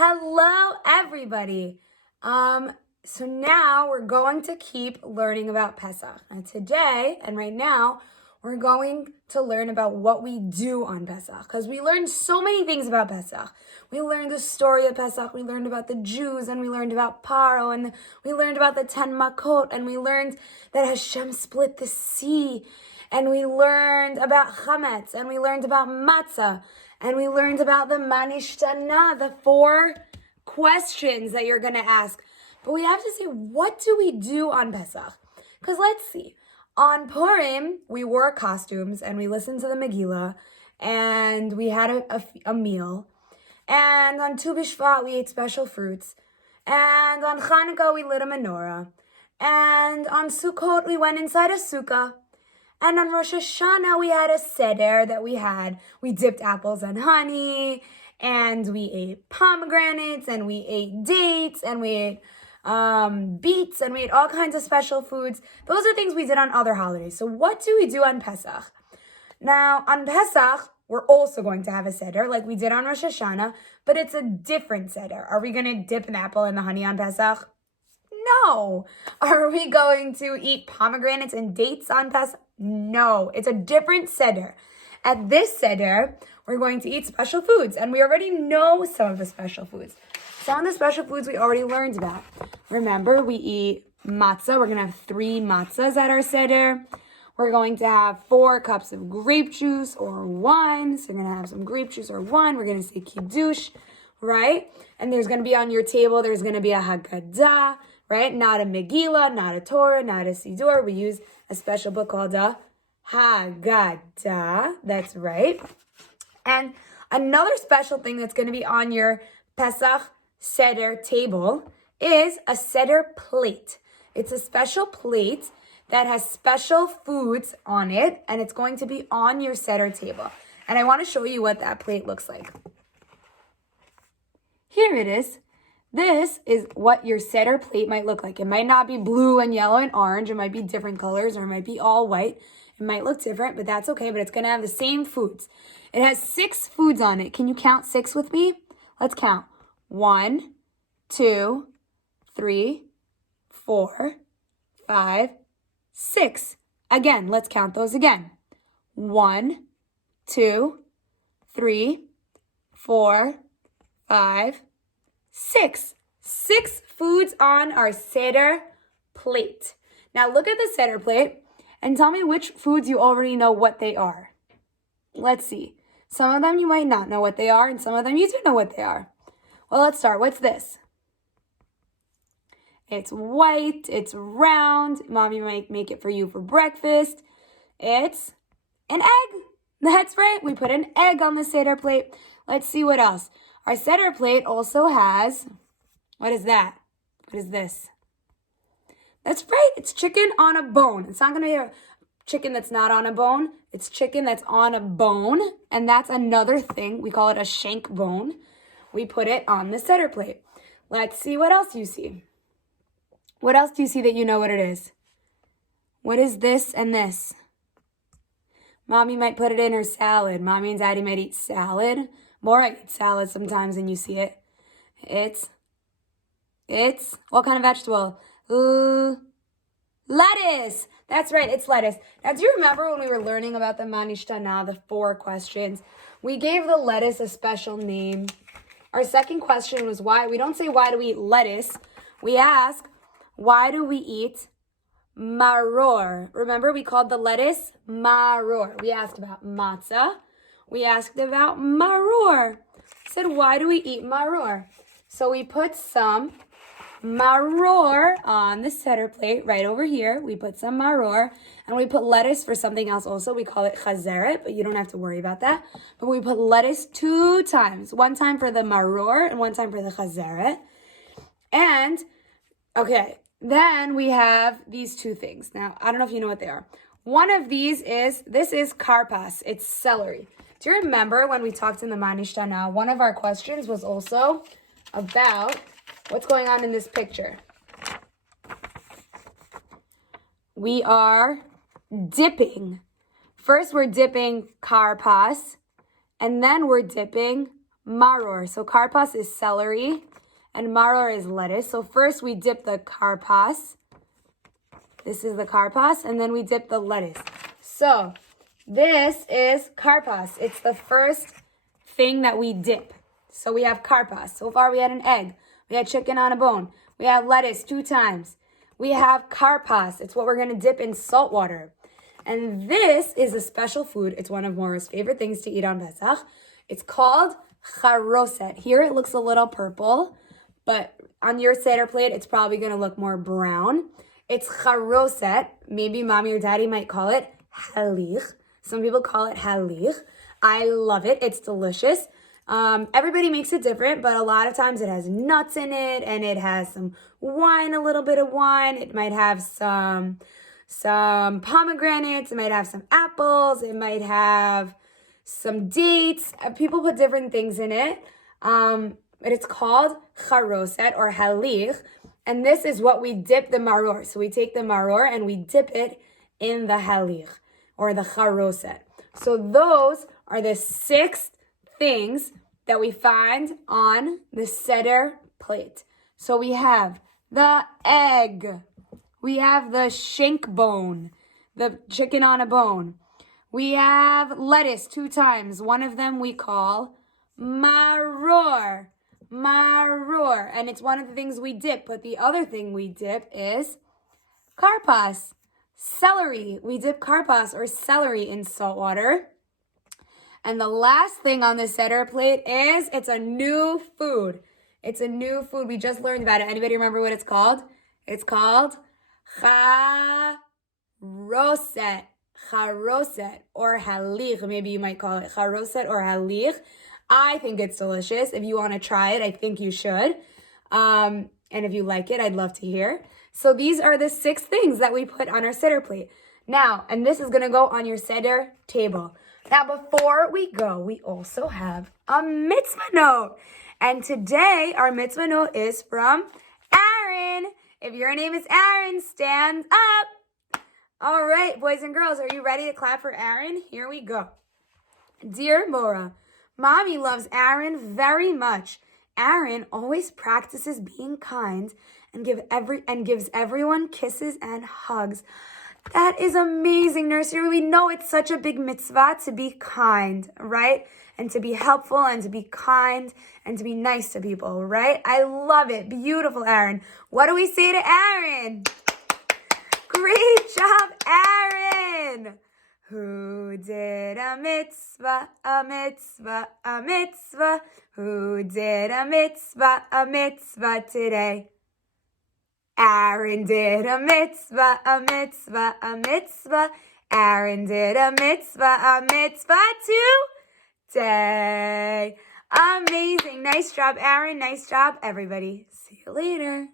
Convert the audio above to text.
Hello, everybody. So now we're going to keep learning about Pesach. And today and right now, we're going to learn about what we do on Pesach because we learned so many things about Pesach. We learned the story of Pesach, we learned about the Jews, and we learned about Paro, and we learned about the 10 Makot, and we learned that Hashem split the sea, and we learned about Chametz, and we learned about Matzah, and we learned about the Manishtana, the 4 questions that you're going to ask. But we have to see, what do we do on Pesach? Because let's see. On Purim, we wore costumes and we listened to the Megillah and we had a meal. And on Tu B'Shvat, we ate special fruits. And on Chanukah, we lit a menorah. And on Sukkot, we went inside a sukkah. And on Rosh Hashanah, we had a Seder that we had. We dipped apples in honey, and we ate pomegranates, and we ate dates, and we ate beets, and we ate all kinds of special foods. Those are things we did on other holidays. So what do we do on Pesach? Now, on Pesach, we're also going to have a Seder like we did on Rosh Hashanah, but it's a different Seder. Are we going to dip an apple in the honey on Pesach? No. Are we going to eat pomegranates and dates on Pesach? No. It's a different Seder. At this Seder, we're going to eat special foods, and we already know some of the special foods. Some of the special foods we already learned about. Remember, we eat matzah. We're going to have 3 matzahs at our Seder. We're going to have 4 cups of grape juice or wine. So we're going to have some grape juice or wine. We're going to say kiddush, right? And there's going to be on your table, there's going to be a Haggadah, right? Not a Megillah, not a Torah, not a Siddur. We use a special book called a Haggadah. That's right. And another special thing that's going to be on your Pesach Seder table is a Seder plate. It's a special plate that has special foods on it, and it's going to be on your Seder table. And I want to show you what that plate looks like. Here it is. This is what your Seder plate might look like. It might not be blue and yellow and orange. It might be different colors, or it might be all white. It might look different, but that's okay. But it's going to have the same foods. It has 6 foods on it. Can you count 6 with me? Let's count. 1, 2, 3, 4, 5, 6. Again, let's count those again. 1, 2, 3, 4, 5, 6. 6 foods on our Seder plate. Now look at the Seder plate and tell me which foods you already know what they are. Let's see. Some of them you might not know what they are, and some of them you do know what they are. Well, let's start. What's this? It's white. It's round. Mommy might make it for you for breakfast. It's an egg. That's right. We put an egg on the Seder plate. Let's see what else. Our Seder plate also has, what is that? What is this? That's right. It's chicken on a bone. It's not going to be a chicken that's not on a bone. It's chicken that's on a bone. And that's another thing. We call it a shank bone. We put it on the Seder plate. Let's see what else you see. What else do you see that you know what it is? What is this and this? Mommy might put it in her salad. Mommy and Daddy might eat salad. More eat salad sometimes and you see it. It's what kind of vegetable? Lettuce. That's right, it's lettuce. Now, do you remember when we were learning about the Manishtana, the 4 questions? We gave the lettuce a special name. Our second question was why. We don't say why do we eat lettuce. We ask, why do we eat maror? Remember, we called the lettuce maror. We asked about matzah. We asked about maror. Said, why do we eat maror? So we put some maror on the Seder plate right over here. We put some maror, and we put lettuce for something else also. We call it chazeret, but you don't have to worry about that. But we put lettuce 2 times. 1 time for the maror and 1 time for the chazeret. And, okay, then we have these 2 things. Now, I don't know if you know what they are. One of these is, this is karpas. It's celery. Do you remember when we talked in the Manishtana, one of our questions was also about what's going on in this picture? We are dipping. First, we're dipping karpas, and then we're dipping maror. So karpas is celery and maror is lettuce. So first we dip the karpas. This is the karpas, and then we dip the lettuce. So this is karpas. It's the first thing that we dip. So we have karpas. So far we had an egg. We had chicken on a bone. We have lettuce 2 times. We have karpas. It's what we're going to dip in salt water. And this is a special food. It's one of Mora's favorite things to eat on Pesach. It's called charoset. Here it looks a little purple, but on your Seder plate, it's probably going to look more brown. It's charoset. Maybe mommy or daddy might call it halich. Some people call it halich. I love it. It's delicious. Everybody makes it different, but a lot of times it has nuts in it, and it has some wine, a little bit of wine. It might have some pomegranates. It might have some apples. It might have some dates. People put different things in it. But it's called charoset or halich. And this is what we dip the maror. So we take the maror and we dip it in the halich or the charoset. So those are the 6 things that we find on the Seder plate. So we have the egg. We have the shank bone, the chicken on a bone. We have lettuce 2 times. One of them we call maror. Maror. And it's one of the things we dip. But the other thing we dip is karpas. Celery. We dip karpas or celery in salt water. And the last thing on the Seder plate is it's a new food. It's a new food. We just learned about it. Anybody remember what it's called? It's called charoset. Charoset or halich. Maybe you might call it charoset or halich. I think it's delicious. If you want to try it, I think you should. And if you like it, I'd love to hear. So these are the 6 things that we put on our Seder plate. Now, and this is going to go on your Seder table. Now, before we go, we also have a mitzvah note. And today, our mitzvah note is from Aaron. If your name is Aaron, stand up. All right, boys and girls, are you ready to clap for Aaron? Here we go. Dear Mora, Mommy loves Aaron very much. Aaron always practices being kind and gives everyone kisses and hugs. That is amazing, Nursery. We know it's such a big mitzvah to be kind, right? And to be helpful and to be kind and to be nice to people, right? I love it. Beautiful, Aaron. What do we say to Aaron? Great job, Aaron. Who did a mitzvah, a mitzvah, a mitzvah? Who did a mitzvah today? Aaron did a mitzvah, a mitzvah, a mitzvah. Aaron did a mitzvah today. Amazing. Nice job, Aaron. Nice job, everybody. See you later.